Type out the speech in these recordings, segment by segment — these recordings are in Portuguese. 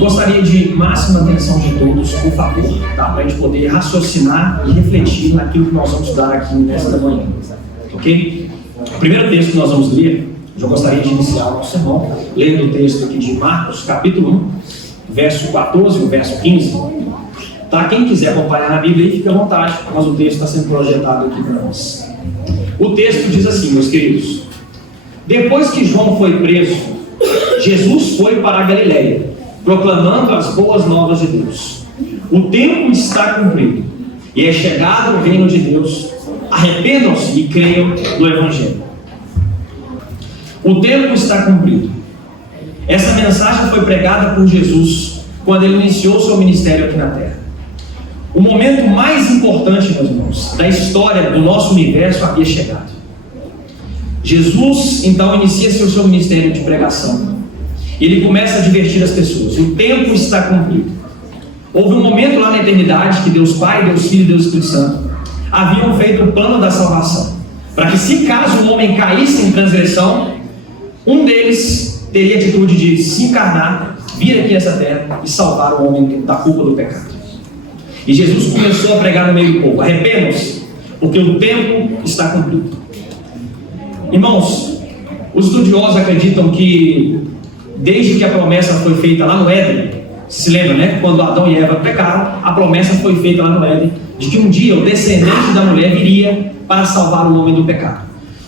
gostaria de máxima atenção de todos, por favor, tá? Para a gente poder raciocinar e refletir naquilo que nós vamos estudar aqui nesta manhã, ok? O primeiro texto que nós vamos ler, eu gostaria de iniciar o nosso sermão lendo o texto aqui de Marcos, capítulo 1, verso 14 e o verso 15. Tá? Quem quiser acompanhar na Bíblia, fique à vontade, mas o texto está sendo projetado aqui para nós. O texto diz assim, meus queridos: depois que João foi preso, Jesus foi para a Galileia, proclamando as boas novas de Deus. O tempo está cumprido, e é chegado o reino de Deus. Arrependam-se e creiam no Evangelho. O tempo está cumprido. Essa mensagem foi pregada por Jesus quando ele iniciou seu ministério aqui na Terra. O momento mais importante, meus irmãos, da história do nosso universo havia chegado. Jesus, então, inicia seu ministério de pregação. Ele começa a advertir as pessoas. O tempo está cumprido. Houve um momento lá na eternidade que Deus Pai, Deus Filho e Deus Espírito Santo haviam feito o plano da salvação, para que, se caso o homem caísse em transgressão, um deles teria a atitude de se encarnar, vir aqui nessa terra e salvar o homem da culpa do pecado. E Jesus começou a pregar no meio do povo: arrependam-se, porque o tempo está cumprido. Irmãos, os estudiosos acreditam que desde que a promessa foi feita lá no Éden, se lembra, né? Quando Adão e Eva pecaram, a promessa foi feita lá no Éden de que um dia o descendente da mulher viria para salvar o homem do pecado.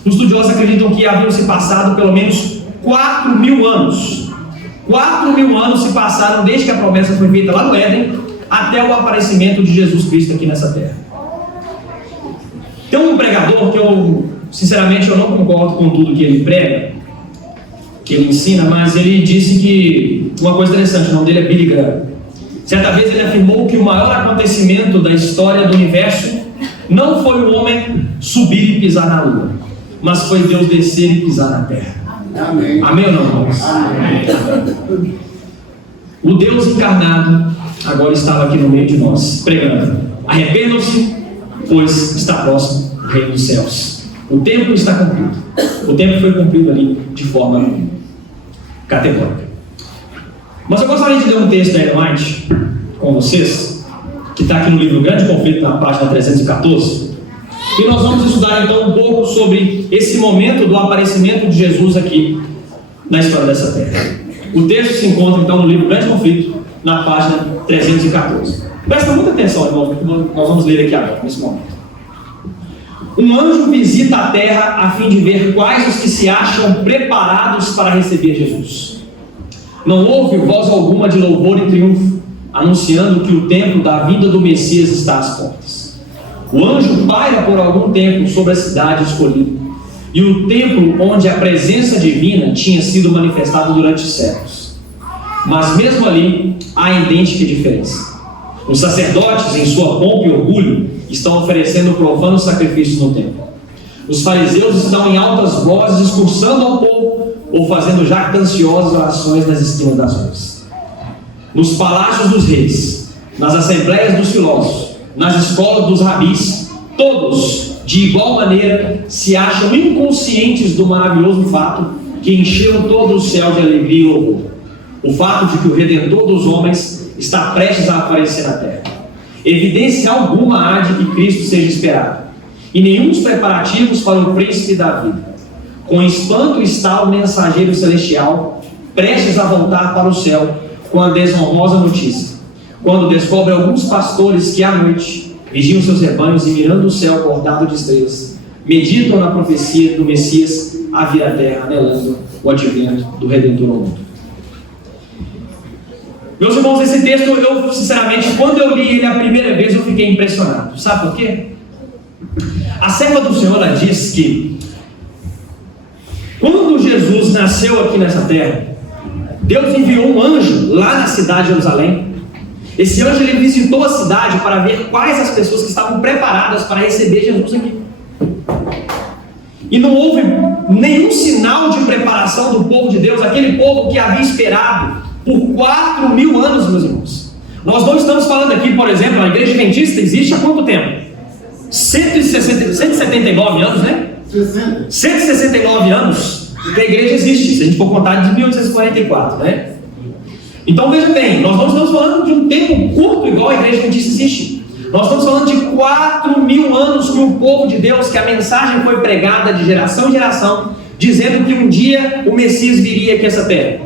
Os estudiosos acreditam que haviam se passado pelo menos 4.000 anos. 4.000 anos se passaram desde que a promessa foi feita lá no Éden até o aparecimento de Jesus Cristo aqui nessa terra. Tem um pregador que sinceramente eu não concordo com tudo que ele prega, que ele ensina, mas ele disse que uma coisa interessante, o nome dele é Billy Graham. Certa vez ele afirmou que o maior acontecimento da história do universo não foi o homem subir e pisar na lua, mas foi Deus descer e pisar na terra. Amém. Amém ou não, irmãos? Amém. O Deus encarnado agora estava aqui no meio de nós, pregando: arrependam-se, pois está próximo o reino dos céus. O tempo está cumprido. O tempo foi cumprido ali de forma categórica. Mas eu gostaria de ler um texto da Ellen White com vocês, que está aqui no livro Grande Conflito, na página 314. E nós vamos estudar então um pouco sobre esse momento do aparecimento de Jesus aqui na história dessa terra. O texto se encontra então no livro Grande Conflito, na página 314. Presta muita atenção, irmãos, porque nós vamos ler aqui agora, nesse momento. Um anjo visita a terra a fim de ver quais os que se acham preparados para receber Jesus. Não houve voz alguma de louvor e triunfo, anunciando que o tempo da vinda do Messias está às portas. O anjo paira por algum tempo sobre a cidade escolhida, e o templo onde a presença divina tinha sido manifestada durante séculos. Mas mesmo ali, há idêntica diferença. Os sacerdotes, em sua pompa e orgulho, estão oferecendo profanos sacrifícios no templo. Os fariseus estão em altas vozes expulsando ao povo ou fazendo jactanciosas orações nas esquinas das ruas. Nos palácios dos reis, nas assembleias dos filósofos, nas escolas dos rabis, todos, de igual maneira, se acham inconscientes do maravilhoso fato que encheu todo o céu de alegria e louvor: o fato de que o Redentor dos homens está prestes a aparecer na terra. Evidência alguma há de que Cristo seja esperado, e nenhum dos preparativos para o príncipe da vida. Com espanto está o mensageiro celestial, prestes a voltar para o céu, com a desonrosa notícia, quando descobre alguns pastores que à noite vigiam seus rebanhos e, mirando o céu bordado de estrelas, meditam na profecia do Messias a vir à terra, anelando o advento do Redentor ao mundo. Meus irmãos, esse texto, eu sinceramente, quando eu li ele a primeira vez, eu fiquei impressionado. Sabe por quê? A serva do Senhor, ela diz que quando Jesus nasceu aqui nessa terra, Deus enviou um anjo lá na cidade de Jerusalém. Esse anjo, ele visitou a cidade para ver quais as pessoas que estavam preparadas para receber Jesus aqui. E não houve nenhum sinal de preparação do povo de Deus, aquele povo que havia esperado por 4.000 anos, meus irmãos. Nós não estamos falando aqui, por exemplo, a igreja adventista existe há quanto tempo? 179 anos, né? 169 anos que a igreja existe, se a gente for contar de 1844, né? Então veja bem, nós não estamos falando de um tempo curto igual a igreja adventista existe. Nós estamos falando de 4.000 anos que o povo de Deus, que a mensagem foi pregada de geração em geração, dizendo que um dia o Messias viria aqui a essa terra.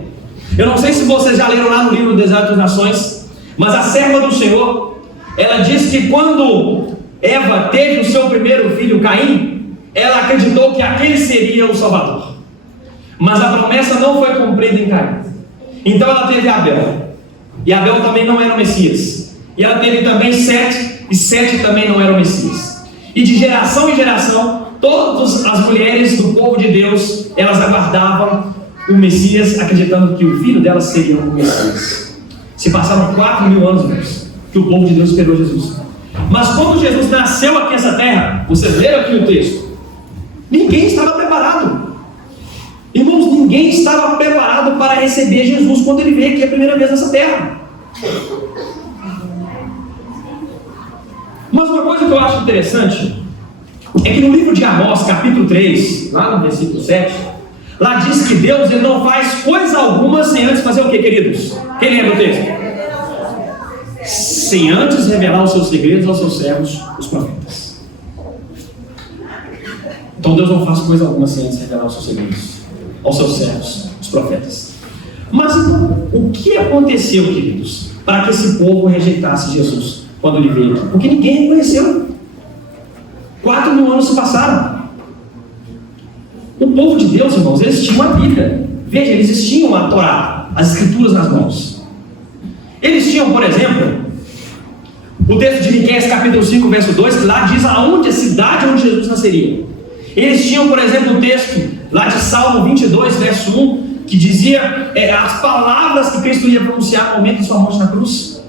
Eu não sei se vocês já leram lá no livro do Deserto das Nações, mas a serva do Senhor, ela diz que quando Eva teve o seu primeiro filho, Caim, ela acreditou que aquele seria o Salvador. Mas a promessa não foi cumprida em Caim. Então ela teve Abel. E Abel também não era o Messias. E ela teve também Sete, e Sete também não era o Messias. E de geração em geração, todas as mulheres do povo de Deus, elas aguardavam o Messias, acreditando que o filho delas seria o Messias. Se passaram 4.000 anos, irmãos, que o povo de Deus esperou Jesus. Mas quando Jesus nasceu aqui nessa terra, vocês leram aqui o texto, ninguém estava preparado. Irmãos, ninguém estava preparado para receber Jesus quando ele veio aqui a primeira vez nessa terra. Mas uma coisa que eu acho interessante é que no livro de Amós, capítulo 3, lá no versículo 7, lá diz que Deus ele não faz coisa alguma sem antes fazer o que, queridos? Quem lembra o texto? Sem antes revelar os seus segredos aos seus servos, os profetas. Então Deus não faz coisa alguma sem antes revelar os seus segredos aos seus servos, os profetas. Mas então, o que aconteceu, queridos, para que esse povo rejeitasse Jesus quando ele veio aqui? Porque ninguém reconheceu. 4.000 anos se passaram. O povo de Deus, irmãos, eles tinham a Bíblia. Veja, eles tinham a Torá, as Escrituras nas mãos. Eles tinham, por exemplo, o texto de Miqueias, capítulo 5, verso 2, que lá diz aonde a cidade onde Jesus nasceria. Eles tinham, por exemplo, o texto lá de Salmo 22, verso 1, que dizia as palavras que Cristo ia pronunciar no momento de sua morte na cruz.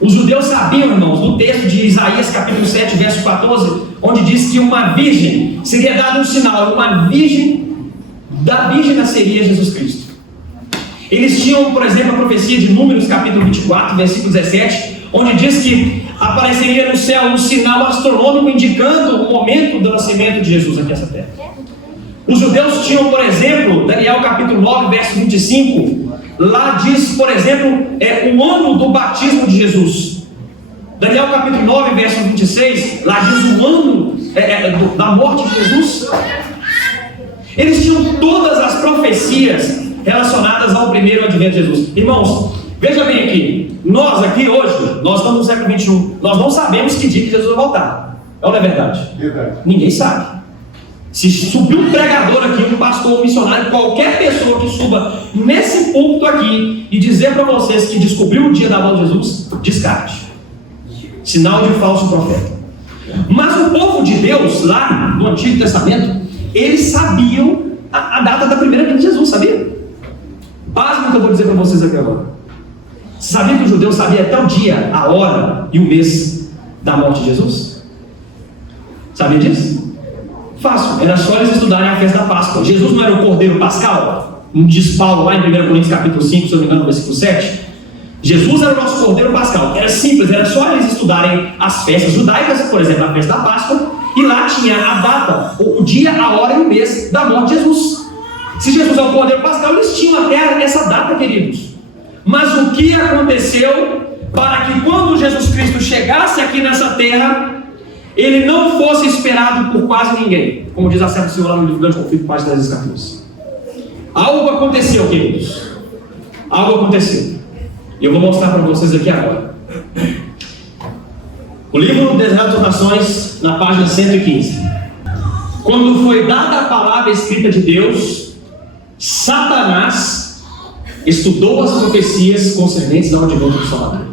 Os judeus sabiam, irmãos, no texto de Isaías, capítulo 7, verso 14, onde diz que uma virgem seria dado um sinal, da virgem nasceria Jesus Cristo. Eles tinham, por exemplo, a profecia de Números, capítulo 24, versículo 17, onde diz que apareceria no céu um sinal astronômico indicando o momento do nascimento de Jesus aqui nessa terra. Os judeus tinham, por exemplo, Daniel capítulo 9, verso 25, lá diz, por exemplo, o ano do batismo de Jesus. Daniel capítulo 9, verso 26, lá diz o ano da morte de Jesus. Eles tinham todas as profecias relacionadas ao primeiro advento de Jesus. Irmãos, veja bem aqui, nós aqui hoje, nós estamos no século 21, nós não sabemos que dia que Jesus vai voltar. É ou não é verdade? Verdade. Ninguém sabe. Se subir um pregador aqui, um pastor, um missionário, qualquer pessoa que suba nesse púlpito aqui e dizer para vocês que descobriu o dia da volta de Jesus, descarte. Sinal de falso profeta. Mas o povo de Deus, lá no Antigo Testamento, eles sabiam a data da primeira vinda de Jesus, sabia? Pasmo que eu vou dizer para vocês aqui agora. Você sabia que o judeu sabia até o dia, a hora e o mês da morte de Jesus? Sabia disso? Fácil, era só eles estudarem a festa da Páscoa. Jesus não era o Cordeiro Pascal? Diz Paulo lá em 1 Coríntios capítulo 5, se eu não me engano, versículo 7. Jesus era o nosso Cordeiro Pascal. Era simples, era só eles estudarem as festas judaicas, por exemplo, a festa da Páscoa, e lá tinha a data, o dia, a hora e o mês da morte de Jesus. Se Jesus é o Cordeiro Pascal, eles tinham até essa data, queridos. Mas o que aconteceu para que quando Jesus Cristo chegasse aqui nessa terra, ele não fosse esperado por quase ninguém, como diz a serva do Senhor lá no livro Grande Conflito, página 314. Algo aconteceu, queridos. Algo aconteceu. E eu vou mostrar para vocês aqui agora. O livro Deserto das Nações, na página 115. Quando foi dada a palavra escrita de Deus, Satanás estudou as profecias concernentes ao advento do Salvador.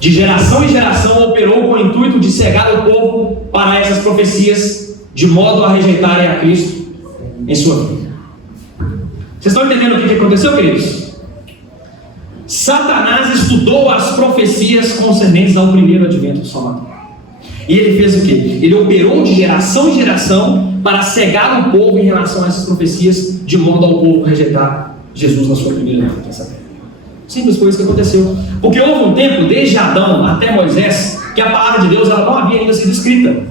De geração em geração operou com o intuito de cegar o povo para essas profecias, de modo a rejeitarem a Cristo em sua vida. Vocês estão entendendo o que aconteceu, queridos? Satanás estudou as profecias concernentes ao primeiro advento do Salvador. E ele fez o quê? Ele operou de geração em geração para cegar o povo em relação a essas profecias, de modo ao povo rejeitar Jesus na sua primeira vinda. Simples foi isso que aconteceu. Porque houve um tempo, desde Adão até Moisés, que a palavra de Deus ela não havia ainda sido escrita.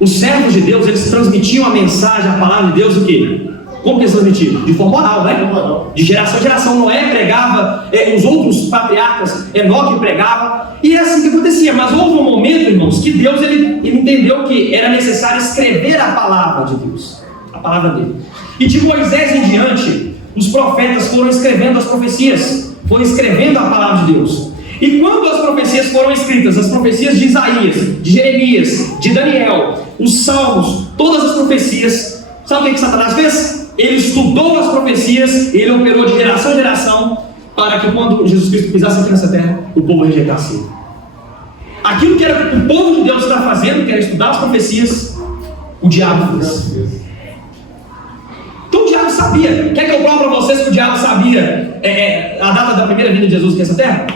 Os servos de Deus, eles transmitiam a mensagem, a palavra de Deus, o quê? Como que eles transmitiram? De forma oral, né? De geração em geração. Noé pregava, os outros patriarcas, Enoque pregava, e é assim que acontecia. Mas houve um momento, irmãos, que Deus ele entendeu que era necessário escrever a palavra de Deus, a palavra dele. E de Moisés em diante, os profetas foram escrevendo as profecias, foram escrevendo a palavra de Deus. E quando as profecias foram escritas, as profecias de Isaías, de Jeremias, de Daniel, os salmos, todas as profecias, sabe o que Satanás fez? Ele estudou as profecias, ele operou de geração em geração, para que quando Jesus Cristo pisasse aqui nessa terra, o povo rejeitasse ele. Aquilo que era o povo de Deus está fazendo, que era estudar as profecias, o diabo fez. Então o diabo sabia. Quer que eu prove para vocês que o diabo sabia a data da primeira vinda de Jesus aqui nessa terra?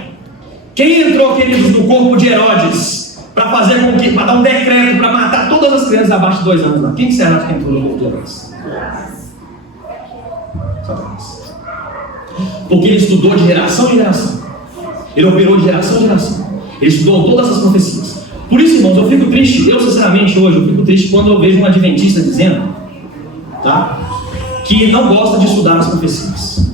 Quem entrou, queridos, no corpo de Herodes para fazer com que, para dar um decreto para matar todas as crianças abaixo de 2 anos lá? Quem será que entrou no corpo de Herodes? Satanás. Porque ele estudou de geração em geração. Ele operou de geração em geração. Ele estudou todas as profecias. Por isso, irmãos, eu fico triste. Eu, sinceramente, hoje, eu fico triste quando eu vejo um adventista dizendo, tá, que não gosta de estudar as profecias.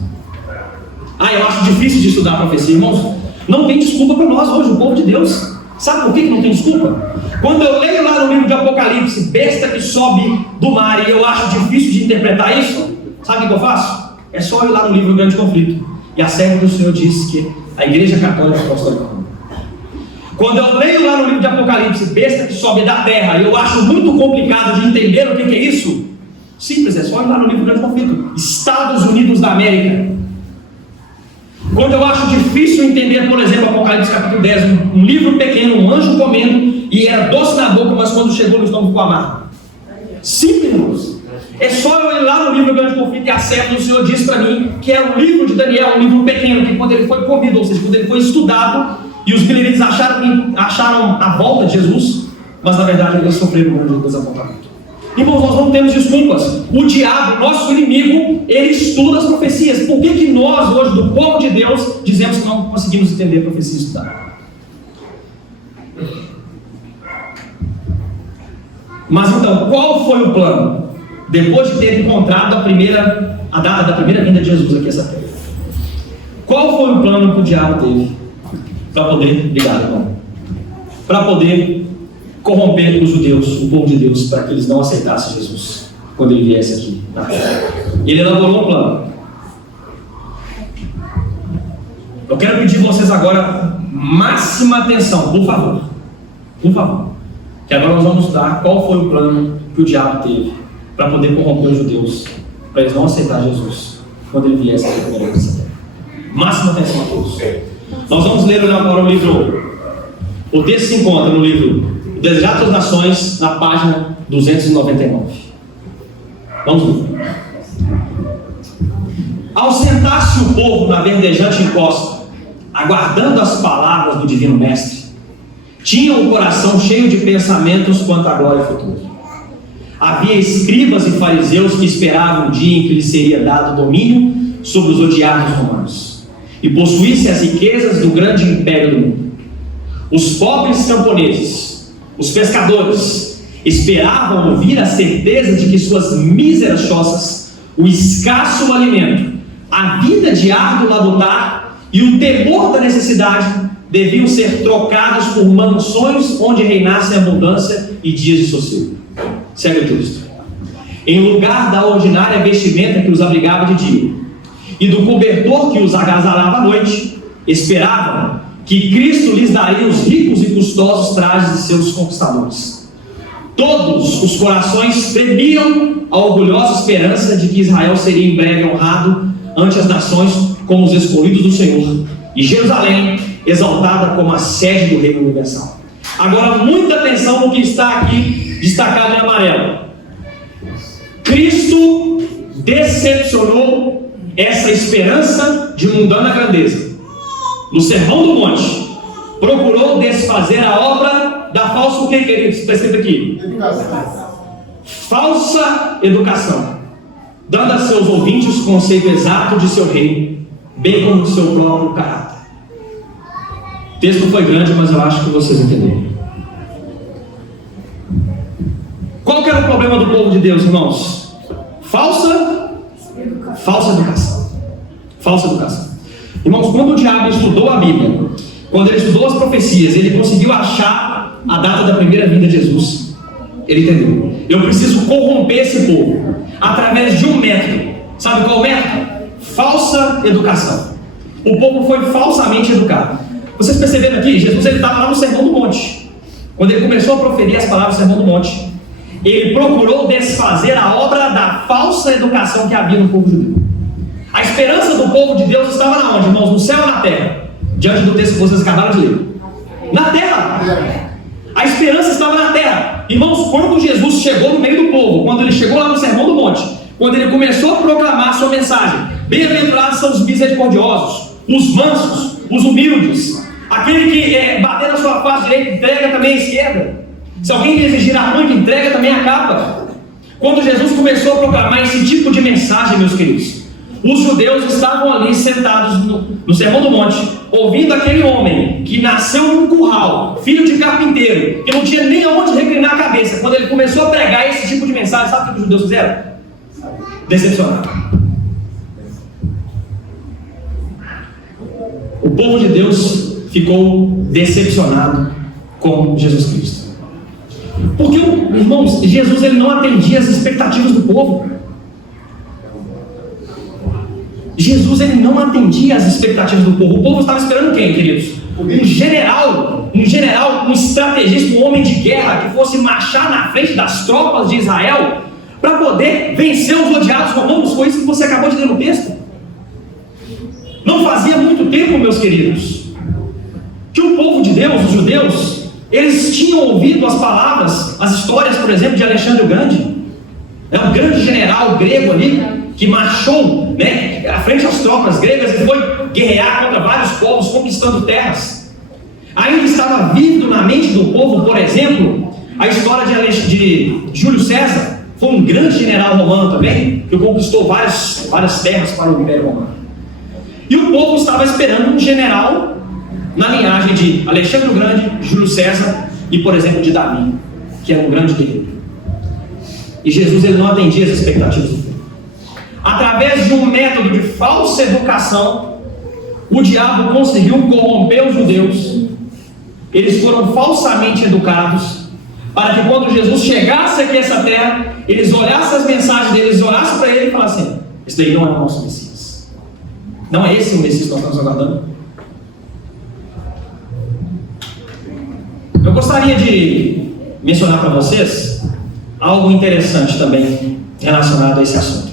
Eu acho difícil de estudar a profecia, irmãos. Não tem desculpa para nós hoje, o povo de Deus. Sabe por que não tem desculpa? Quando eu leio lá no livro de Apocalipse, besta que sobe do mar, e eu acho difícil de interpretar isso, sabe o que eu faço? É só ir lá no livro do Grande Conflito. E a serva do Senhor disse que a Igreja Católica é apostólica. Quando eu leio lá no livro de Apocalipse, besta que sobe da terra, e eu acho muito complicado de entender o que é isso, simples, é só ir lá no livro do Grande Conflito. Estados Unidos da América. Quando eu acho difícil entender, por exemplo, Apocalipse capítulo 10, um livro pequeno, um anjo comendo, e era doce na boca, mas quando chegou no estômago ficou amargo. Simples, irmãos. É só eu ir lá no livro do Grande Conflito e a serva do Senhor diz para mim que é um livro de Daniel, um livro pequeno, que quando ele foi comido, ou seja, quando ele foi estudado, e os bilheritos acharam a volta de Jesus, mas na verdade eles sofreram um grande desapontamento. Irmãos, nós não temos desculpas. O diabo, nosso inimigo, ele estuda as profecias. Por que nós, hoje, do povo de Deus, dizemos que não conseguimos entender a profecia e estudar? Mas então, qual foi o plano? Depois de ter encontrado a data da primeira vinda de Jesus aqui essa terra, qual foi o plano que o diabo teve para poder, irmão, para poder corromper os judeus, o povo de Deus, para que eles não aceitassem Jesus quando ele viesse aqui na terra? Ele elaborou um plano. Eu quero pedir a vocês agora máxima atenção, por favor, que agora nós vamos estudar qual foi o plano que o diabo teve para poder corromper os judeus, para eles não aceitarem Jesus quando ele viesse aqui na terra. Máxima atenção a todos. Nós vamos ler agora o livro. O texto se encontra no livro Desejar das Nações, na página 299. Vamos ver. Ao sentar-se o povo na verdejante encosta, aguardando as palavras do Divino Mestre, tinham o coração cheio de pensamentos quanto à glória futura. Havia escribas e fariseus que esperavam o dia em que lhes seria dado domínio sobre os odiados romanos e possuísse as riquezas do grande império do mundo. Os pobres camponeses, os pescadores, esperavam ouvir a certeza de que suas míseras choças, o escasso alimento, a vida de árduo labutar e o temor da necessidade deviam ser trocados por mansões onde reinassem abundância e dias de sossego. Segue o texto. Em lugar da ordinária vestimenta que os abrigava de dia e do cobertor que os agasalava à noite, esperavam que Cristo lhes daria os ricos e custosos trajes de seus conquistadores. Todos os corações tremiam a orgulhosa esperança de que Israel seria em breve honrado ante as nações como os escolhidos do Senhor, e Jerusalém exaltada como a sede do reino universal. Agora, muita atenção no que está aqui destacado em amarelo. Cristo decepcionou essa esperança de mundana grandeza. No Sermão do Monte, procurou desfazer a obra da falsa, o que, queridos? Está escrito aqui? Falsa educação, dando a seus ouvintes o conceito exato de seu reino, bem como de seu próprio caráter. O texto foi grande, mas eu acho que vocês entenderam. Qual que era o problema do povo de Deus, irmãos? Falsa Falsa educação. Falsa educação. Irmãos, quando o diabo estudou a Bíblia, quando ele estudou as profecias, ele conseguiu achar a data da primeira vinda de Jesus. Ele entendeu. Eu preciso corromper esse povo através de um método. Sabe qual é o método? Falsa educação. O povo foi falsamente educado. Vocês perceberam aqui? Jesus estava lá no Sermão do Monte. Quando ele começou a proferir as palavras do Sermão do Monte, ele procurou desfazer a obra da falsa educação que havia no povo judeu. A esperança do povo de Deus estava na onde, irmãos? No céu ou na terra? Diante do texto que vocês acabaram de ler. Na terra. A esperança estava na terra. Irmãos, quando Jesus chegou no meio do povo, quando ele chegou lá no Sermão do Monte, quando ele começou a proclamar a sua mensagem, bem-aventurados são os misericordiosos, os mansos, os humildes, aquele que bater na sua face direita, entrega também a esquerda. Se alguém lhe exigir a manga, entrega também a capa. Quando Jesus começou a proclamar esse tipo de mensagem, meus queridos, os judeus estavam ali sentados no Sermão do Monte, ouvindo aquele homem que nasceu num curral, filho de carpinteiro, que não tinha nem aonde reclinar a cabeça. Quando ele começou a pregar esse tipo de mensagem, sabe o que os judeus fizeram? Decepcionaram. O povo de Deus ficou decepcionado com Jesus Cristo. Porque, irmãos, Jesus ele não atendia as expectativas do povo. Jesus ele não atendia as expectativas do povo. O povo estava esperando quem, queridos? Um general, um estrategista, um homem de guerra que fosse marchar na frente das tropas de Israel para poder vencer os odiados romanos. Foi isso que você acabou de ler no texto. Não fazia muito tempo, meus queridos, que o povo de Deus, os judeus, eles tinham ouvido as palavras, as histórias, por exemplo, de Alexandre o Grande, um grande general grego ali, que marchou à frente das tropas gregas e foi guerrear contra vários povos, conquistando terras. Ainda estava vivo na mente do povo, por exemplo, a história de Júlio César. Foi um grande general romano também, que conquistou várias terras para o Império Romano. E o povo estava esperando um general na linhagem de Alexandre o Grande, Júlio César e, por exemplo, de Davi, que era um grande guerreiro. E Jesus ele não atendia as expectativas do povo. Através de um método de falsa educação, o diabo conseguiu corromper os judeus. Eles foram falsamente educados, para que quando Jesus chegasse aqui a essa terra, eles olhassem as mensagens deles, olhassem para ele e falassem: esse daí não é o nosso Messias. Não é esse o Messias que nós estamos aguardando. Eu gostaria de mencionar para vocês algo interessante também relacionado a esse assunto.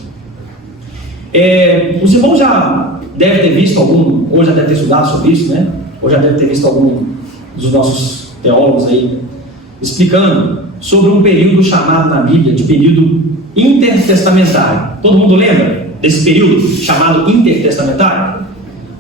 Os irmãos já devem ter visto ou já devem ter estudado sobre isso, né? Ou já devem ter visto algum dos nossos teólogos aí explicando sobre um período chamado na Bíblia de período intertestamentário. Todo mundo lembra desse período chamado intertestamentário?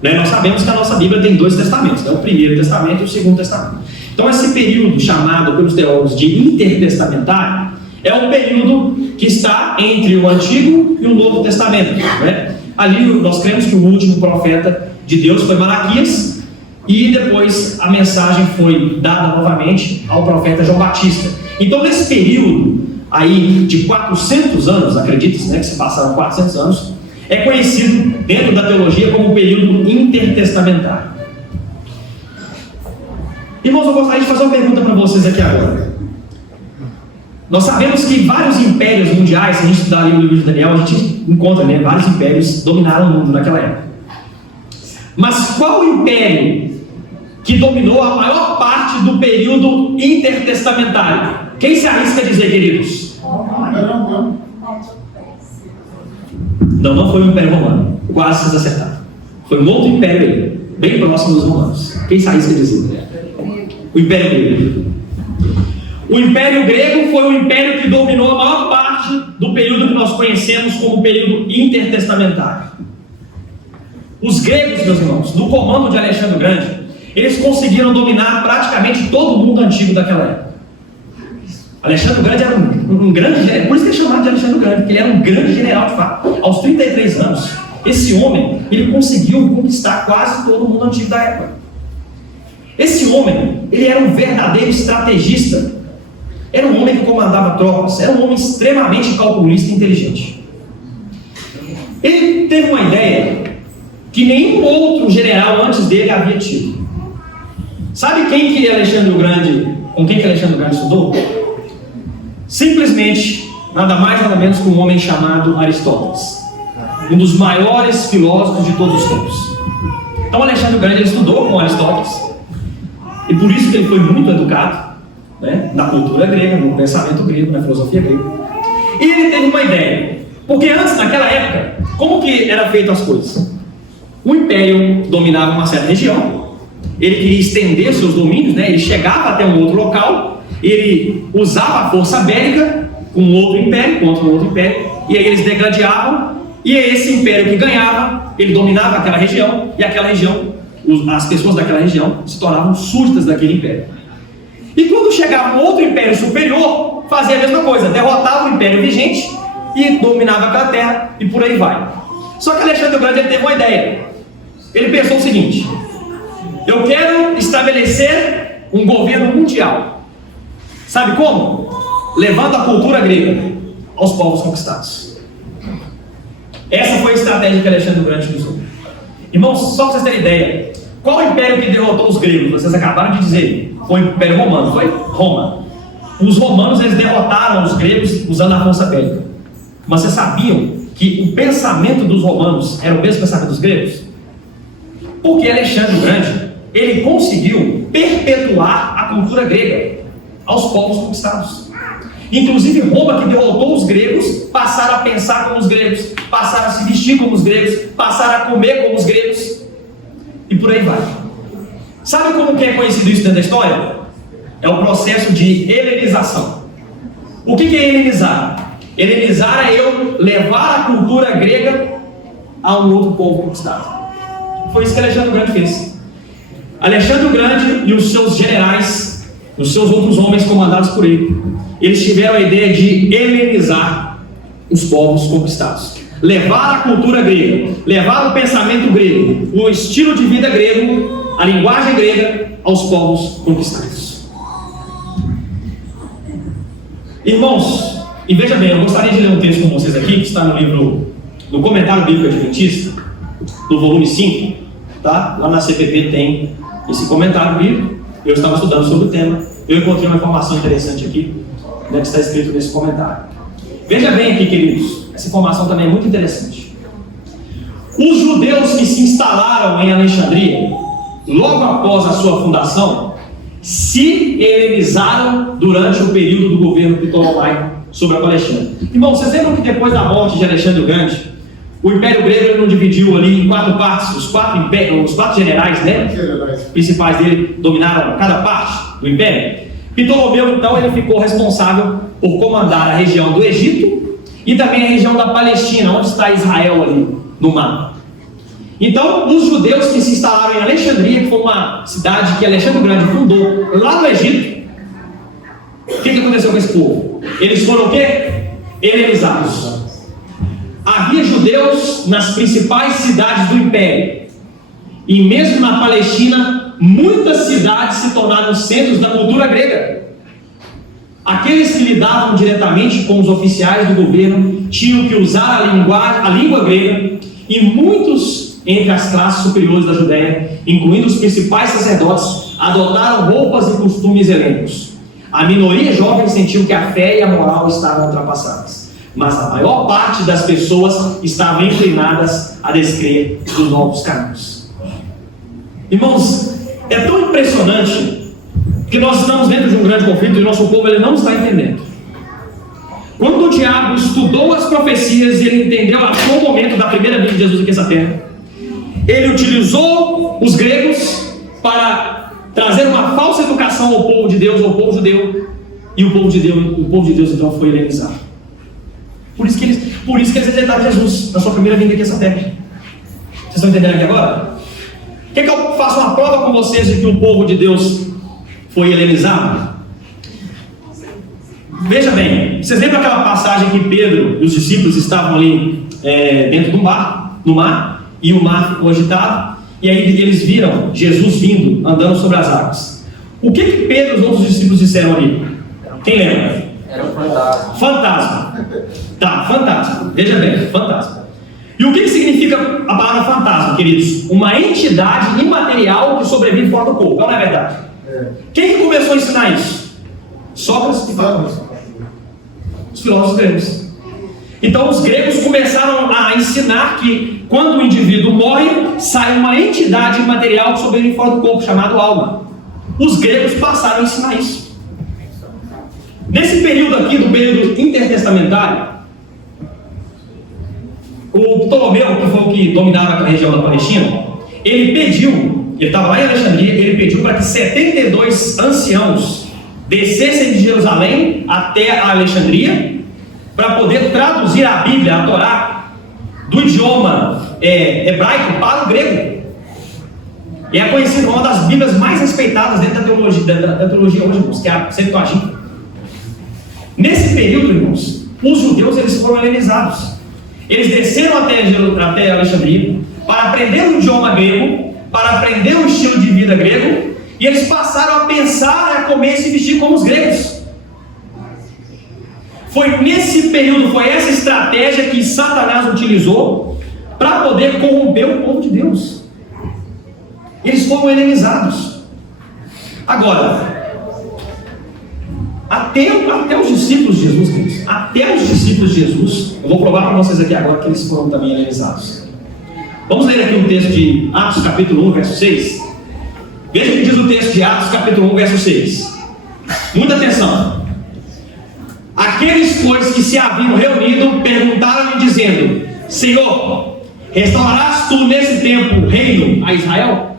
Nós sabemos que a nossa Bíblia tem 2 testamentos, o Primeiro Testamento e o Segundo Testamento. Então esse período chamado pelos teólogos de intertestamentário é um período que está entre o Antigo e o Novo Testamento, né? Ali nós cremos que o último profeta de Deus foi Malaquias, e depois a mensagem foi dada novamente ao profeta João Batista. Então nesse período aí de 400 anos, acredita-se, que se passaram 400 anos, é conhecido dentro da teologia como o período intertestamentário. Irmãos, eu gostaria de fazer uma pergunta para vocês aqui agora. Nós sabemos que vários impérios mundiais, se a gente estudar ali no livro de Daniel, a gente encontra, vários impérios dominaram o mundo naquela época. Mas qual império que dominou a maior parte do período intertestamentário? Quem se arrisca a dizer, queridos? Não foi o Império Romano. Quase vocês acertaram. Foi um outro império aí, bem próximo dos romanos. Quem se arrisca a dizer? O Império Grego. O Império Grego foi o império que dominou a maior parte do período que nós conhecemos como período intertestamentário. Os gregos, meus irmãos, no comando de Alexandre o Grande, eles conseguiram dominar praticamente todo o mundo antigo daquela época. Alexandre o Grande era um grande general, por isso que é chamado de Alexandre o Grande, porque ele era um grande general de fato. Aos 33 anos, esse homem, ele conseguiu conquistar quase todo o mundo antigo da época. Esse homem, ele era um verdadeiro estrategista. Era um homem que comandava tropas, era um homem extremamente calculista e inteligente. Ele teve uma ideia que nenhum outro general antes dele havia tido. Sabe quem que Alexandre o Grande, com quem que Alexandre o Grande estudou? Simplesmente, nada mais nada menos que um homem chamado Aristóteles, um dos maiores filósofos de todos os tempos. Então Alexandre o Grande ele estudou com Aristóteles, e por isso que ele foi muito educado, né, na cultura grega, no pensamento grego, na filosofia grega. E ele teve uma ideia, porque antes, naquela época, como que eram feitas as coisas? O império dominava uma certa região, ele queria estender seus domínios, né? Ele chegava até um outro local, ele usava a força bélica com um outro império, contra um outro império, e aí eles degladiavam, e esse império que ganhava, ele dominava aquela região, e aquela região, as pessoas daquela região se tornavam súditas daquele império. E quando chegava um outro império superior, fazia a mesma coisa, derrotava o império vigente e dominava aquela terra, e por aí vai. Só que Alexandre o Grande ele teve uma ideia. Ele pensou o seguinte: eu quero estabelecer um governo mundial. Sabe como? Levando a cultura grega aos povos conquistados. Essa foi a estratégia que Alexandre o Grande usou. Irmãos, só para vocês terem ideia, qual o império que derrotou os gregos? Vocês acabaram de dizer. Foi o Império Romano, foi? Roma. Os romanos eles derrotaram os gregos usando a força bélica. Mas vocês sabiam que o pensamento dos romanos era o mesmo pensamento dos gregos? Porque Alexandre o Grande, ele conseguiu perpetuar a cultura grega aos povos conquistados. Inclusive Roma, que derrotou os gregos, passaram a pensar como os gregos, passaram a se vestir como os gregos, passaram a comer como os gregos, e por aí vai. Sabe como que é conhecido isso dentro da história? É o processo de helenização. O que é helenizar? Helenizar é eu levar a cultura grega a um outro povo conquistado. Foi isso que Alexandre o Grande fez. Alexandre o Grande e os seus generais, os seus outros homens comandados por ele, eles tiveram a ideia de helenizar os povos conquistados. Levar a cultura grega, levar o pensamento grego, o estilo de vida grego, a linguagem grega aos povos conquistados. Irmãos, e veja bem, eu gostaria de ler um texto com vocês aqui, que está no livro, no Comentário Bíblico Adventista, no volume 5, tá? Lá na CPP tem esse comentário bíblico. Eu estava estudando sobre o tema, eu encontrei uma informação interessante aqui, né, que está escrito nesse comentário. Veja bem aqui, queridos, essa informação também é muito interessante. Os judeus que se instalaram em Alexandria, logo após a sua fundação, se helenizaram durante o período do governo ptolomaico sobre a Palestina. Irmão, vocês lembram que depois da morte de Alexandre o Grande, o Império Grego ele não dividiu ali em 4 partes, os quatro generais, né, principais dele dominaram cada parte do Império. Ptolomeu, então, ele ficou responsável por comandar a região do Egito e também a região da Palestina, onde está Israel ali no mar. Então, os judeus que se instalaram em Alexandria, que foi uma cidade que Alexandre o Grande fundou lá no Egito, o que aconteceu com esse povo? Eles foram o quê? Helenizados. Havia judeus nas principais cidades do Império. E mesmo na Palestina, muitas cidades se tornaram centros da cultura grega. Aqueles que lidavam diretamente com os oficiais do governo tinham que usar a língua grega, e muitos entre as classes superiores da Judéia, incluindo os principais sacerdotes, adotaram roupas e costumes helênicos. A minoria jovem sentiu que a fé e a moral estavam ultrapassadas, mas a maior parte das pessoas estavam inclinadas a descrer dos novos caminhos. Irmãos, é tão impressionante que nós estamos dentro de um grande conflito e o nosso povo ele não está entendendo. Quando o diabo estudou as profecias e ele entendeu até o momento da primeira vinda de Jesus aqui nessa terra, ele utilizou os gregos para trazer uma falsa educação ao povo de Deus, ao povo judeu, e o povo de Deus então foi helenizado. Por isso que eles rejeitaram Jesus na sua primeira vinda aqui nessa terra. Vocês estão entendendo aqui agora? Quer que eu faça uma prova com vocês de que o povo de Deus foi helenizado? Veja bem, vocês lembram aquela passagem que Pedro e os discípulos estavam ali dentro do mar, no mar, e o mar ficou agitado, e aí eles viram Jesus vindo, andando sobre as águas. O que Pedro e os outros discípulos disseram ali? Quem lembra? Era um fantasma. Fantasma. Tá, fantasma. Veja bem, fantasma. E o que significa a palavra fantasma, queridos? Uma entidade imaterial que sobrevive fora do corpo, não é verdade? Quem que começou a ensinar isso? Sócrates e Platão. Os filósofos gregos. Então os gregos começaram a ensinar que quando o indivíduo morre, sai uma entidade imaterial que sobrevive fora do corpo, chamada alma. Os gregos passaram a ensinar isso. Nesse período aqui, do período intertestamentário, o Ptolomeu, que foi o que dominava a região da Palestina, ele estava lá em Alexandria, ele pediu para que 72 anciãos descessem de Jerusalém até a Alexandria, para poder traduzir a Bíblia, a Torá, do idioma hebraico para o grego. E é conhecida uma das Bíblias mais respeitadas dentro da teologia hoje, irmãos, que é a Septuaginta. Nesse período, irmãos, os judeus eles foram helenizados. Eles desceram até Alexandria para aprender o idioma grego, para aprender o estilo de vida grego, e eles passaram a pensar, a comer e se vestir como os gregos. Foi nesse período, foi essa estratégia que Satanás utilizou para poder corromper o povo de Deus. Eles foram helenizados. Agora, até os discípulos de Jesus, queridos, até os discípulos de Jesus, eu vou provar para vocês aqui agora que eles foram também helenizados. Vamos ler aqui um texto de Atos capítulo 1, verso 6. Veja o que diz o texto de Atos capítulo 1, verso 6. Muita atenção. Aqueles, pois, que se haviam reunido, perguntaram-lhe dizendo: Senhor, restaurarás tu nesse tempo o reino a Israel?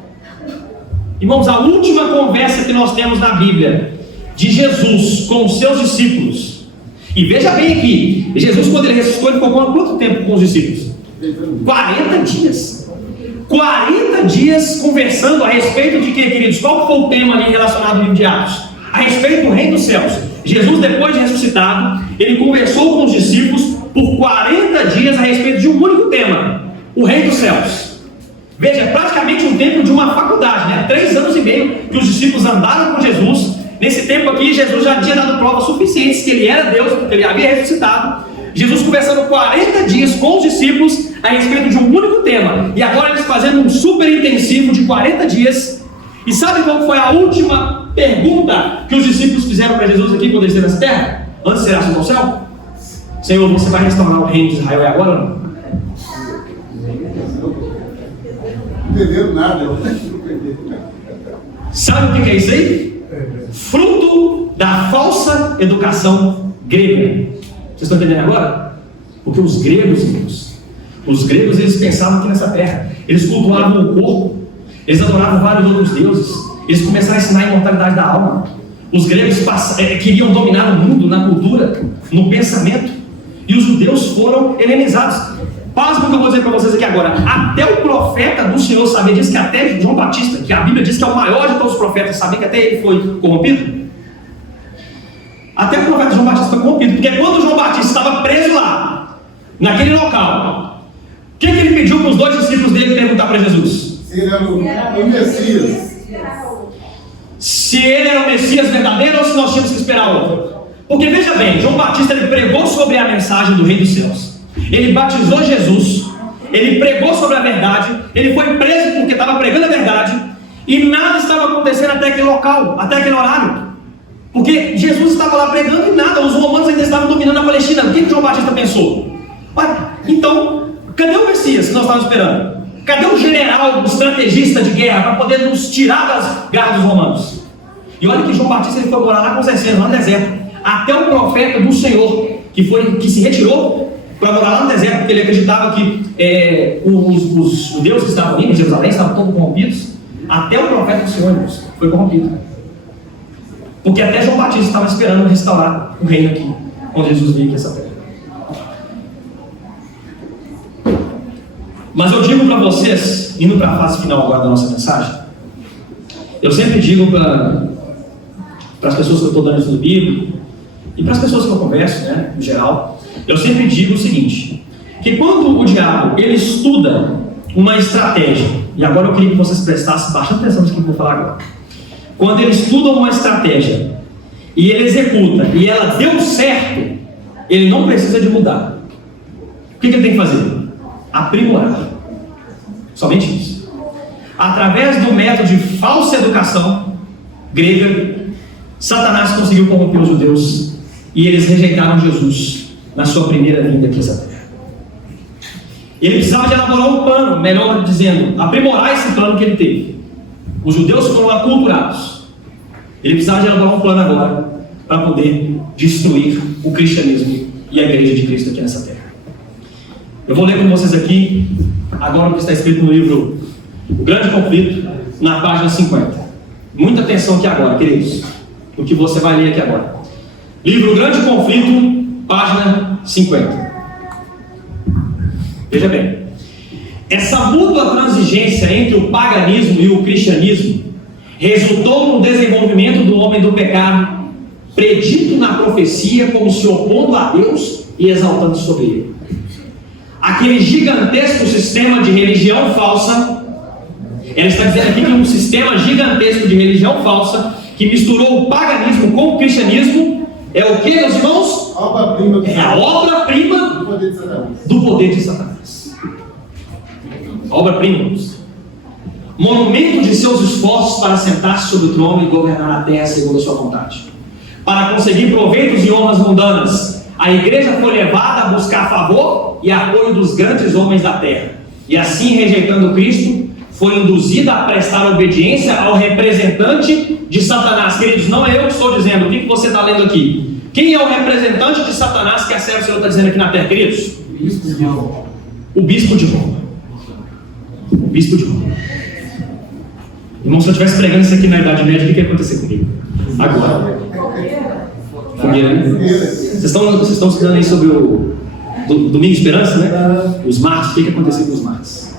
Irmãos, a última conversa que nós temos na Bíblia de Jesus com os seus discípulos, e veja bem aqui, Jesus, quando ele ressuscitou, ele ficou quanto tempo com os discípulos? 40 dias. 40 dias conversando a respeito de quê, queridos? Qual foi o tema ali relacionado ao livro de Atos? A respeito do reino dos céus. Jesus, depois de ressuscitado, ele conversou com os discípulos por 40 dias a respeito de um único tema: o reino dos céus. Veja, é praticamente um tempo de uma faculdade, né? 3 anos e meio que os discípulos andaram com Jesus. Nesse tempo aqui, Jesus já tinha dado provas suficientes que ele era Deus, porque ele havia ressuscitado. Jesus conversando 40 dias com os discípulos a respeito de um único tema. E agora eles fazendo um super intensivo de 40 dias. E sabe qual foi a última pergunta que os discípulos fizeram para Jesus aqui quando eles estiveram nessa terra? Antes de ser assunto ao céu? Senhor, você vai restaurar o reino de Israel agora ou não? Não entenderam nada. Sabe o que é isso aí? Fruto da falsa educação grega. Vocês estão entendendo agora? Porque os gregos, irmãos, eles pensavam que nessa terra eles cultuavam o corpo, eles adoravam vários outros deuses, eles começaram a ensinar a imortalidade da alma. Os gregos queriam dominar o mundo na cultura, no pensamento, e os judeus foram helenizados. Pasme o que eu vou dizer para vocês aqui agora. Até o profeta do Senhor sabia, diz que até João Batista, que a Bíblia diz que é o maior de todos os profetas, sabia que até ele foi corrompido? Até o profeta João Batista foi corrompido, porque quando João Batista estava preso lá, naquele local, o que ele pediu para os 2 discípulos dele perguntar para Jesus? Se ele era o Messias. Se ele era o Messias verdadeiro ou se nós tínhamos que esperar outro. Porque veja bem, João Batista ele pregou sobre a mensagem do Reino dos Céus. Ele batizou Jesus, ele pregou sobre a verdade, ele foi preso porque estava pregando a verdade, e nada estava acontecendo até aquele local, até aquele horário. Porque Jesus estava lá pregando e nada, os romanos ainda estavam dominando a Palestina. O que João Batista pensou? Então, cadê o Messias que nós estávamos esperando? Cadê o general, o estrategista de guerra para poder nos tirar das garras dos romanos? E olha que João Batista ele foi morar lá com os essênios, lá no deserto. Até o profeta do Senhor, que se retirou para morar lá no deserto, porque ele acreditava que os judeus que estavam ali em Jerusalém estavam todos corrompidos. Até o profeta do Senhor, irmãos, foi corrompido. Porque até João Batista estava esperando restaurar o reino aqui, quando Jesus veio aqui essa terra. Mas eu digo para vocês, indo para a fase final agora da nossa mensagem, eu sempre digo para as pessoas que eu estou dando estudo bíblico, e para as pessoas que eu converso, né, em geral, eu sempre digo o seguinte, que quando o diabo ele estuda uma estratégia, e agora eu queria que vocês prestassem bastante atenção nisso que eu vou falar agora. Quando ele estuda uma estratégia e ele executa e ela deu certo, ele não precisa de mudar. O que ele tem que fazer? aprimorar. Somente isso. Através do método de falsa educação grega, Satanás conseguiu corromper os judeus e eles rejeitaram Jesus na sua primeira vinda aqui essa terra. Ele precisava de elaborar um plano, melhor dizendo, aprimorar esse plano que ele teve. Os judeus foram aculturados. Ele precisava de elaborar um plano agora para poder destruir o cristianismo e a igreja de Cristo aqui nessa terra. Eu vou ler com vocês aqui agora o que está escrito no livro O Grande Conflito, na página 50. Muita atenção aqui agora, queridos, o que você vai ler aqui agora. Livro O Grande Conflito, página 50. Veja bem, essa mútua transigência entre o paganismo e o cristianismo resultou no desenvolvimento do homem do pecado, predito na profecia como se opondo a Deus e exaltando sobre ele. Aquele gigantesco sistema de religião falsa, ela está dizendo aqui que um sistema gigantesco de religião falsa, que misturou o paganismo com o cristianismo, é o que, meus irmãos? É a obra-prima do poder de Satanás. Obra-prima. Monumento de seus esforços para sentar-se sobre o trono e governar a terra segundo a sua vontade. Para conseguir proveitos e honras mundanas, a igreja foi levada a buscar favor e apoio dos grandes homens da terra. E assim, rejeitando Cristo, foi induzida a prestar obediência ao representante de Satanás. Queridos, não é eu que estou dizendo, o que você está lendo aqui? Quem é o representante de Satanás que a serva do Senhor está dizendo aqui na terra, queridos? O bispo de Roma. O bispo de Roma. Irmão, se eu estivesse pregando isso aqui na Idade Média, o que ia acontecer comigo? Agora. Fogueira, né? Vocês estão estudando aí sobre o Domingo de Esperança, né? Os mártires, o que ia acontecer com os mártires?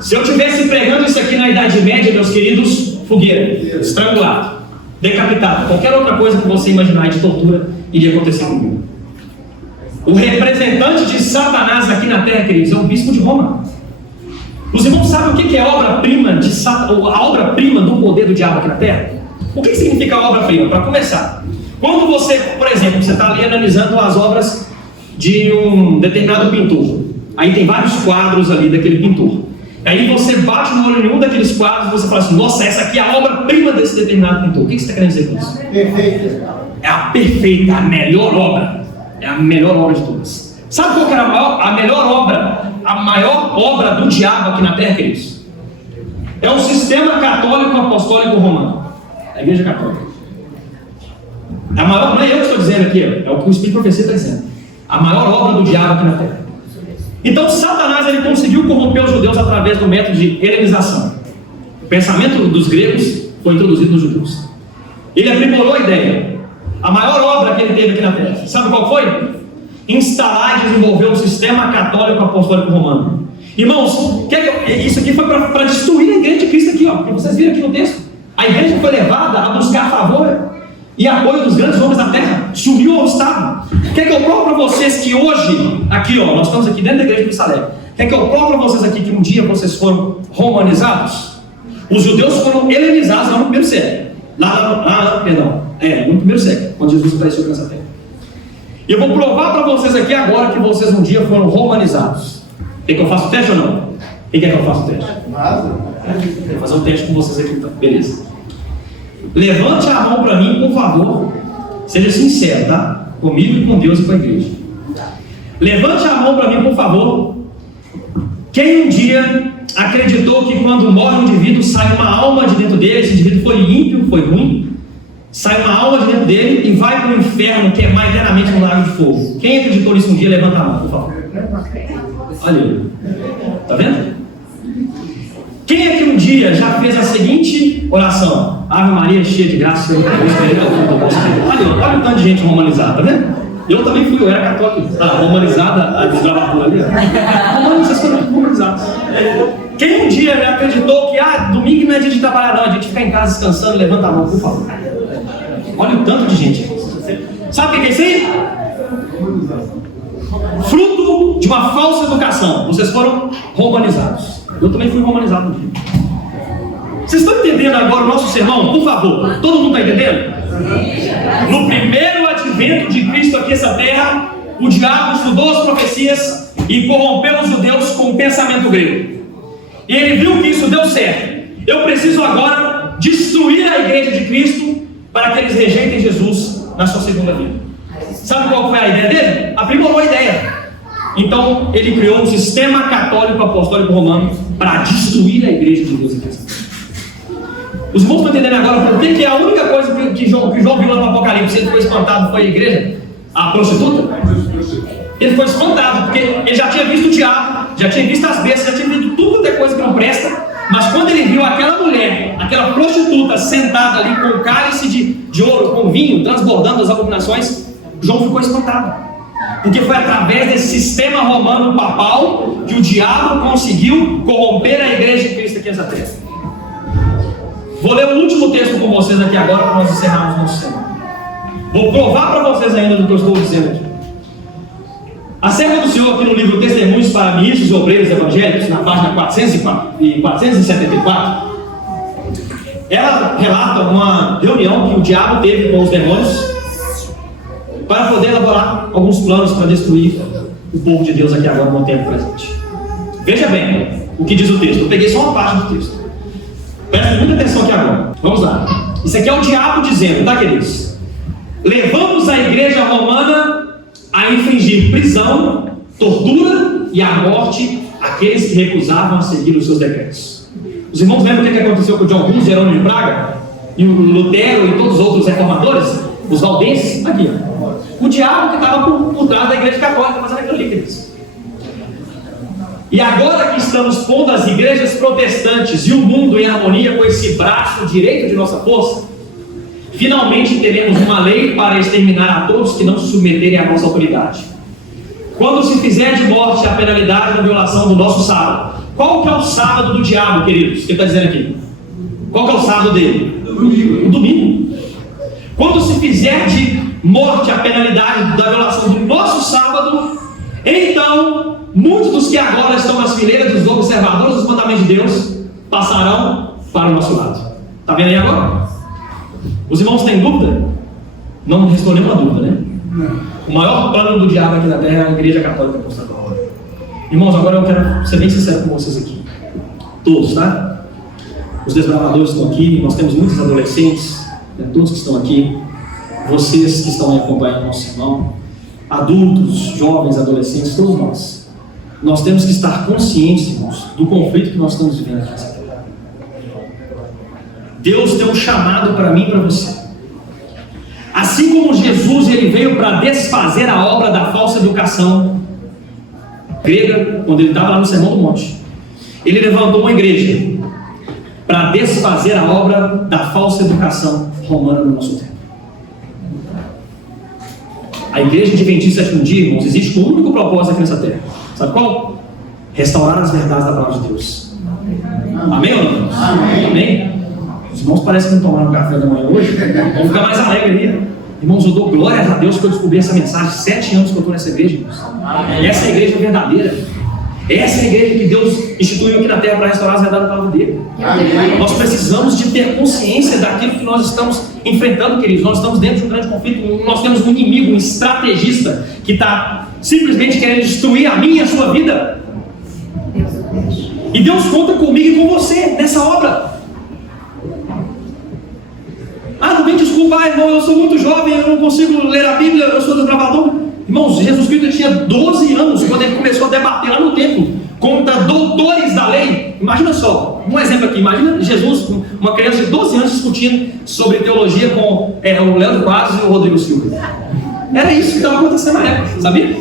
Se eu estivesse pregando isso aqui na Idade Média, meus queridos, fogueira, estrangulado, decapitado, qualquer outra coisa que você imaginar de tortura iria acontecer comigo. O representante de Satanás aqui na terra, queridos, é o bispo de Roma. Os irmãos sabem o que é a obra-prima a obra-prima do poder do diabo aqui na terra? O que significa a obra-prima? Para começar, quando você, por exemplo, você está ali analisando as obras de um determinado pintor, aí tem vários quadros ali daquele pintor. Aí você bate no olho em um daqueles quadros e você fala assim: nossa, essa aqui é a obra-prima desse determinado pintor. O que você está querendo dizer com isso? Perfeita. É a perfeita, a melhor obra. É a melhor obra de todas. Sabe qual que era a melhor obra? A maior obra do diabo aqui na terra, queridos? É o sistema católico apostólico romano. A igreja católica. A maior, não é eu que estou dizendo aqui, é o que o Espírito de Profecia está dizendo. A maior obra do diabo aqui na terra. Então Satanás ele conseguiu corromper os judeus através do método de helenização. O pensamento dos gregos foi introduzido nos judeus. Ele aprimorou a ideia. A maior obra que ele teve aqui na terra, sabe qual foi? Instalar e desenvolver um sistema católico apostólico romano. Irmãos, isso aqui foi para destruir a igreja de Cristo aqui, ó. Vocês viram aqui no texto? A igreja foi levada a buscar favor e apoio dos grandes homens da terra. Subiu ao estado. Quer que eu prove para vocês que hoje, aqui ó, nós estamos aqui dentro da igreja de Jerusalém. Quer que eu prove para vocês aqui que um dia vocês foram romanizados? Os judeus foram helenizados lá no primeiro século. No primeiro século, quando Jesus apareceu nessa terra. E eu vou provar para vocês aqui agora que vocês um dia foram romanizados. Quer que eu faça o teste ou não? Quem quer que eu faça o teste? Vou fazer um teste com vocês aqui então. Beleza. Levante a mão para mim, por favor. Seja sincero, tá? Comigo e com Deus e com a igreja. Levante a mão para mim, por favor. Quem um dia acreditou que quando morre um indivíduo sai uma alma de dentro dele, esse indivíduo foi ímpio, foi ruim, sai uma alma de dentro dele e vai para o inferno, queimar eternamente no lago de fogo? Quem acreditou nisso um dia, levanta a mão, por favor. Olha aí. Tá vendo? Quem é que um dia já fez a seguinte oração: Ave Maria, cheia de graça, Senhor é convosco. Olha o tanto de gente romanizada, tá vendo? Eu também fui, eu era católico. Romanizada, a desgravatura ali. Vocês foram romanizados. Quem um dia já acreditou que domingo não é dia de trabalhar, não, a gente fica em casa descansando, levanta a mão, por favor. Olha o tanto de gente. Sabe o que é isso aí? Fruto de uma falsa educação. Vocês foram romanizados. Eu também fui romanizado no dia. Vocês estão entendendo agora o nosso sermão? Por favor, todo mundo está entendendo? No primeiro advento de Cristo aqui nessa terra, o diabo estudou as profecias e corrompeu os judeus com o pensamento grego. E ele viu que isso deu certo. Eu preciso agora destruir a igreja de Cristo para que eles rejeitem Jesus na sua segunda vinda. Sabe qual foi a ideia dele? Aprimorou a ideia. Então ele criou um sistema católico apostólico romano para destruir a igreja de Deus em Cristo. Os irmãos estão entendendo agora por que a única coisa que João viu lá no Apocalipse, ele foi espantado, foi a igreja? A prostituta? Ele foi espantado, porque ele já tinha visto o diabo, já tinha visto as bestas, já tinha visto tudo quanto é coisa que não presta. Mas quando ele viu aquela mulher, aquela prostituta sentada ali com o cálice de ouro, com vinho, transbordando as abominações, João ficou espantado. Porque foi através desse sistema romano papal que o diabo conseguiu corromper a igreja de Cristo aqui nessa terra. Vou ler o último texto com vocês aqui agora para nós encerrarmos nosso sermão. Vou provar para vocês ainda do que eu estou dizendo aqui. A serva do Senhor, aqui no livro Testemunhos para Ministros e Obreiros Evangélicos, na página 474, ela relata uma reunião que o diabo teve com os demônios para poder elaborar alguns planos para destruir o povo de Deus aqui agora no tempo presente. Veja bem o que diz o texto. Eu peguei só uma parte do texto. Presta muita atenção aqui agora. Vamos lá. Isso aqui é o diabo dizendo, tá, queridos? Levamos a igreja romana a infligir prisão, tortura e a morte àqueles que recusavam a seguir os seus decretos. Os irmãos lembram o que aconteceu com o John Hus, Jerônimo de Praga, e o Lutero e todos os outros reformadores, os valdenses? Aqui, ó. O diabo que estava por trás da igreja católica fazendo aquilo ali, queridos. E agora que estamos pondo as igrejas protestantes e o mundo em harmonia com esse braço direito de nossa força, finalmente teremos uma lei para exterminar a todos que não se submeterem à nossa autoridade. Quando se fizer de morte a penalidade da violação do nosso sábado. Qual que é o sábado do diabo, queridos? O que ele está dizendo aqui? Qual que é o sábado dele? O domingo. Quando se fizer de morte a penalidade da violação do nosso sábado, então muitos dos que agora estão nas fileiras dos observadores dos mandamentos de Deus passarão para o nosso lado. Está vendo aí agora? Os irmãos têm dúvida? Não restou nenhuma dúvida, né? O maior plano do diabo aqui na terra é a igreja católica apostólica. Irmãos, agora eu quero ser bem sincero com vocês aqui. Todos, tá? Os desbravadores estão aqui, nós temos muitos adolescentes, né? Todos que estão aqui, vocês que estão aí acompanhando o nosso sermão, adultos, jovens, adolescentes, todos nós temos que estar conscientes, irmãos, do conflito que nós estamos vivendo aqui nessa terra. Deus tem um chamado para mim e para você. Assim como Jesus ele veio para desfazer a obra da falsa educação grega, quando ele estava lá no Sermão do Monte, ele levantou uma igreja para desfazer a obra da falsa educação romana no nosso tempo. A igreja adventista do sétimo dia, irmãos, existe com um único propósito aqui nessa terra. Sabe qual? Restaurar as verdades da palavra de Deus. Amém ou não? Amém. Amém? Os irmãos parecem que não tomaram café da manhã hoje. Vamos ficar mais alegres ali. Irmãos, eu dou glórias a Deus que eu descobri essa mensagem. 7 anos que eu estou nessa igreja, irmãos. E essa é a igreja verdadeira. Essa é a igreja que Deus instituiu aqui na terra para restaurar as verdades da palavra dele. Nós precisamos de ter consciência daquilo que nós estamos enfrentando, queridos. Nós estamos dentro de um grande conflito. Nós temos um inimigo, um estrategista que está simplesmente querendo destruir a minha e a sua vida. E Deus conta comigo e com você nessa obra. Não vem desculpar, irmão, eu sou muito jovem, eu não consigo ler a Bíblia, eu sou desbravador. Irmãos, Jesus Cristo tinha 12 anos quando ele começou a debater lá no templo contra doutores da lei. Imagina só, um exemplo aqui, imagina Jesus, uma criança de 12 anos discutindo sobre teologia com o Leandro Quadros e o Rodrigo Silva. Era isso que estava acontecendo na época, sabia?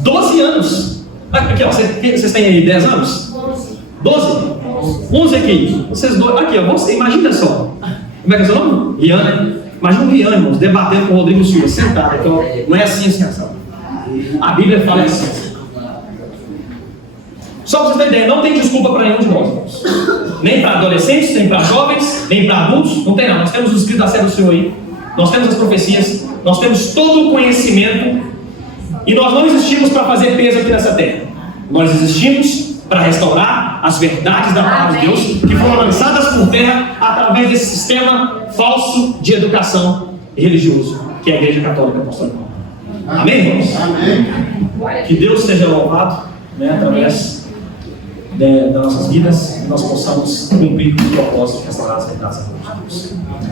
12 anos. Aqui, ó, vocês têm aí 10 anos? 12? 11 aqui. Vocês dois, aqui, ó, você, imagina só. Como é que é seu nome? Rian, né? Imagina o Rian, irmãos, debatendo com o Rodrigo Silva, sentado. Então, não é assim, sabe? A Bíblia fala assim. Só para vocês terem ideia, não tem desculpa para nenhum de nós, irmãos. Nem para adolescentes, nem para jovens, nem para adultos, não tem não. Nós temos os escritos da serva do Senhor aí, nós temos as profecias, nós temos todo o conhecimento, e nós não existimos para fazer peso aqui nessa terra. Nós existimos para restaurar as verdades da palavra de Deus que foram lançadas por terra através desse sistema falso de educação religioso que é a Igreja Católica Apostólica. Amém, irmãos? Amém. Que Deus seja louvado. né, através das nossas vidas, nós possamos cumprir o propósito de restaurar as verdades de Deus.